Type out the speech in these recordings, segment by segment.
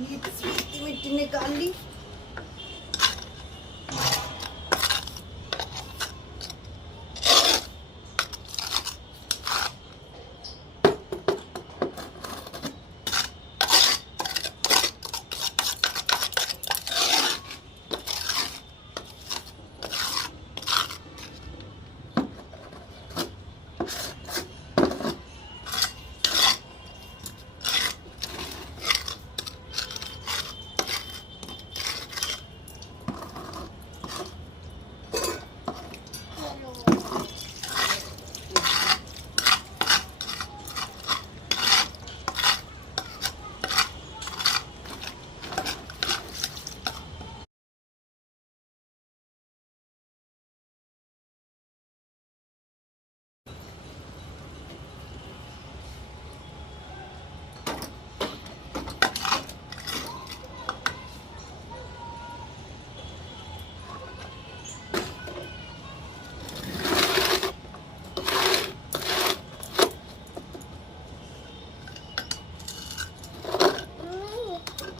ये मिट्टी मिट्टी निकाल ली।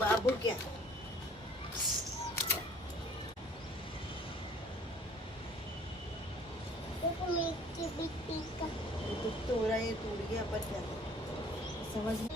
बाबू क्या तो रहा है, टूट गया पर क्या समझ नहीं।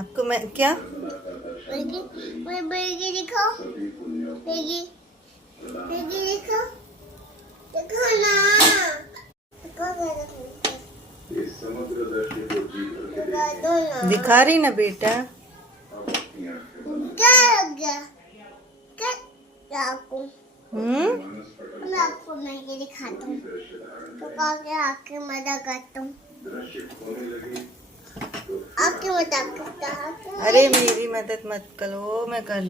आपको मैं क्या बेगी दिखाओ, बेगी बेगी दिखाओ, दिखाओ ना, दिखा ना। दिखा रही ना बेटा। क्या लग गया? क्या आपको? मैं आपको मैगी दिखाता हूँ तो काके आके मदद करता हूँ, आपकी मदद करता हूँ। अरे मेरी मदद मत करो, मैं कर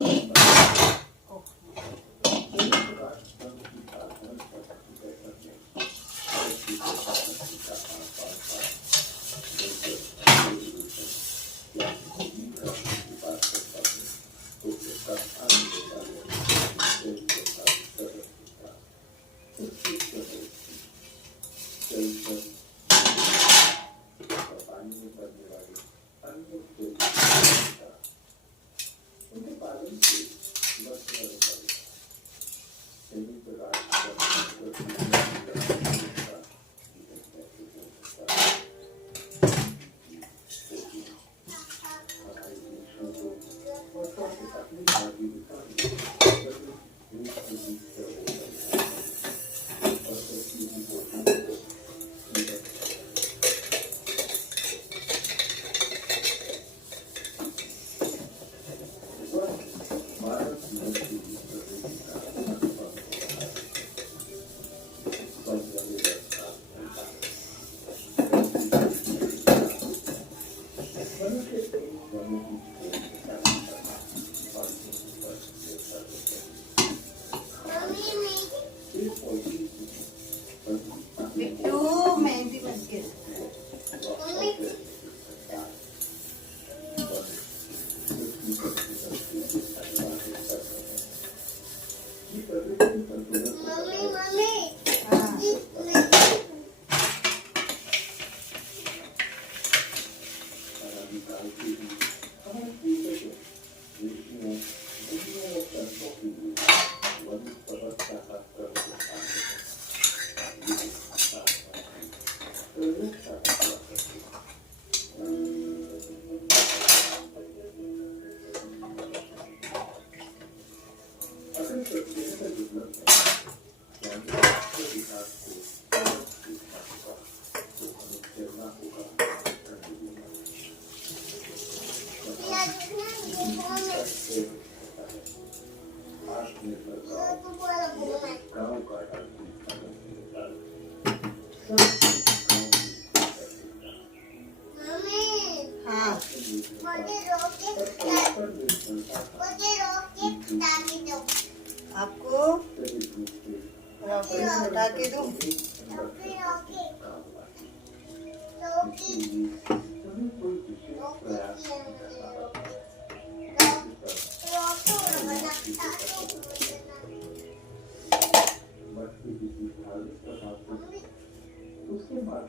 हाँ आपको रॉकेट उठा के दूँ? उसके बाद